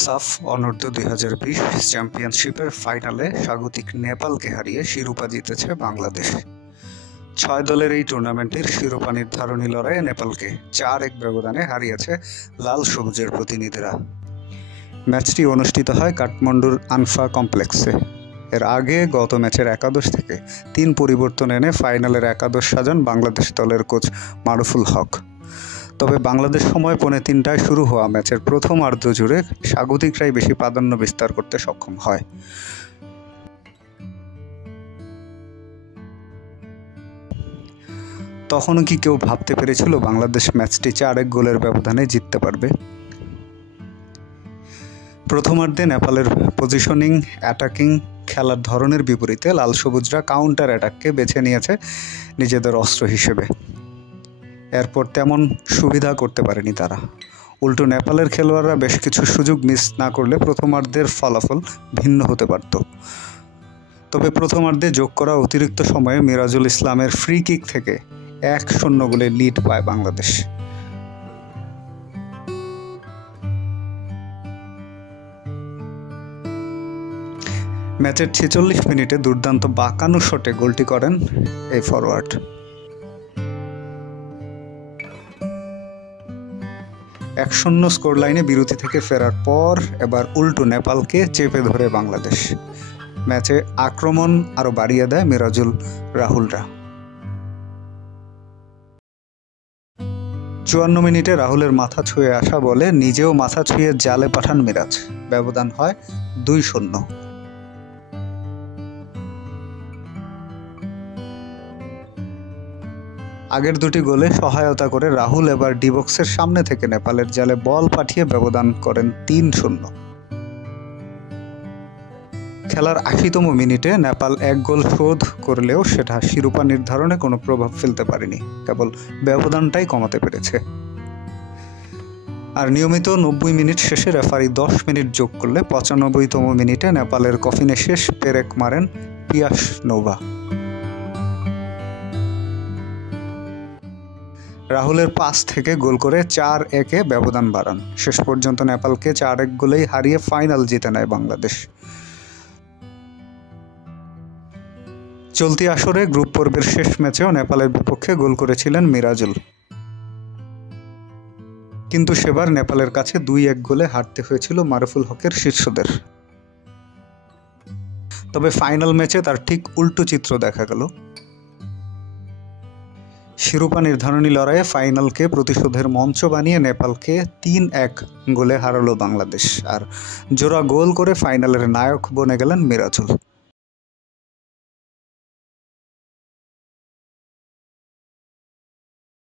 সাফ অনূর্ধ্ব 2020 চ্যাম্পিয়নশিপের ফাইনালে স্বাগতিক নেপালকে হারিয়ে শিরোপা জিতেছে বাংলাদেশ। 6 দলের এই টুর্নামেন্টের শিরোপা নির্ধারণী লড়াইয়ে নেপালকে 4-1 ব্যবধানে হারিয়েছে লাল সবুজের প্রতিনিধিরা। ম্যাচটি অনুষ্ঠিত হয় কাঠমান্ডুর আনফা কমপ্লেক্সে। এর আগে গত ম্যাচের একাদশ থেকে 3 পরিবর্তন এনে ফাইনালের একাদশ সাজান বাংলাদেশ দলের কোচ মারুফুল হক। তবে বাংলাদেশ সময় 3:30টায় শুরু হওয়া ম্যাচের প্রথম অর্ধ জুড়ে স্বাগতিকরাই বেশি প্রাধান্য বিস্তার করতে সক্ষম হয়। তখনও কি কেউ ভাবতে পেরেছিল বাংলাদেশ ম্যাচটি 4-1 গোলের ব্যবধানে জিততে পারবে? প্রথমার্ধে নেপালের পজিশনিং, অ্যাটাকিং খেলার ধরনের বিপরীতে লাল সবুজরা কাউন্টার অ্যাটাককে বেছে নিয়েছে নিজেদের অস্ত্র হিসেবে। এরপর তেমন সুবিধা করতে পারেনি তারা। উল্টো নেপালের খেলোয়াড়রা বেশ কিছু সুযোগ মিস না করলে প্রথমার্ধের ফলাফল ভিন্ন হতে পারত। তবে প্রথমার্ধে যোগ করা অতিরিক্ত সময়ে মিরাজুল ইসলামের ফ্রি কিক থেকে 1-0 গোলে লিড পায় বাংলাদেশ। ম্যাচের 46 মিনিটে দুর্দান্ত বাঁকানো শটে গোলটি করেন এই ফরওয়ার্ড। 1-0 স্কোর লাইনে বিরতি থেকে ফেরার পর এবার উল্টো নেপালকে চেপে ধরে বাংলাদেশ। ম্যাচে আক্রমণ আরও বাড়িয়ে দেয় মিরাজুল রাহুলরা। 54 মিনিটে রাহুলের মাথা ছুঁয়ে আসা বলে নিজেও মাথা ছুঁয়ে জালে পাঠান মিরাজ। ব্যবধান হয় 2-0। আগের দুটি গোলে সহায়তা করে রাহুল এবার ডি বক্সের সামনে থেকে নেপালের জালে বল পাঠিয়ে ব্যবধান করেন 3-0। খেলার 80তম মিনিটে নেপাল 1 গোল শোধ করলেও সেটা শিরোপা নির্ধারণে কোনো প্রভাব ফেলতে পারেনি, কেবল ব্যবধানটাই কমাতে পেরেছে। আর নিয়মিত 90 মিনিট শেষে রেফারি 10 মিনিট যোগ করলে 95তম মিনিটে নেপালের কফিনে শেষ পেরেক মারেন পিয়াস নোভা। রাহুলের পাস থেকে গোল করে 4-1-এ ব্যবধান বাড়ান। শেষ পর্যন্ত নেপালকে 4-1 গোলেই হারিয়ে ফাইনাল জিতে নেয় বাংলাদেশ। চলতি আসরে গ্রুপ পর্বের শেষ ম্যাচেও নেপালের বিপক্ষে গোল করেছিলেন মিরাজুল, কিন্তু সেবার নেপালের কাছে 2-1 গোলে হারতে হয়েছিল মারুফুল হকের শিষ্যদের। তবে ফাইনাল ম্যাচে তার ঠিক উল্টো চিত্র দেখা গেল। শিরোপা নির্ধারণী লড়াইয়ে ফাইনালকে প্রতিশোধের মঞ্চ বানিয়ে নেপালকে 3-1 গোলে হারালো বাংলাদেশ, আর জোড়া গোল করে ফাইনালের নায়ক বনে গেলেন মিরাজুল।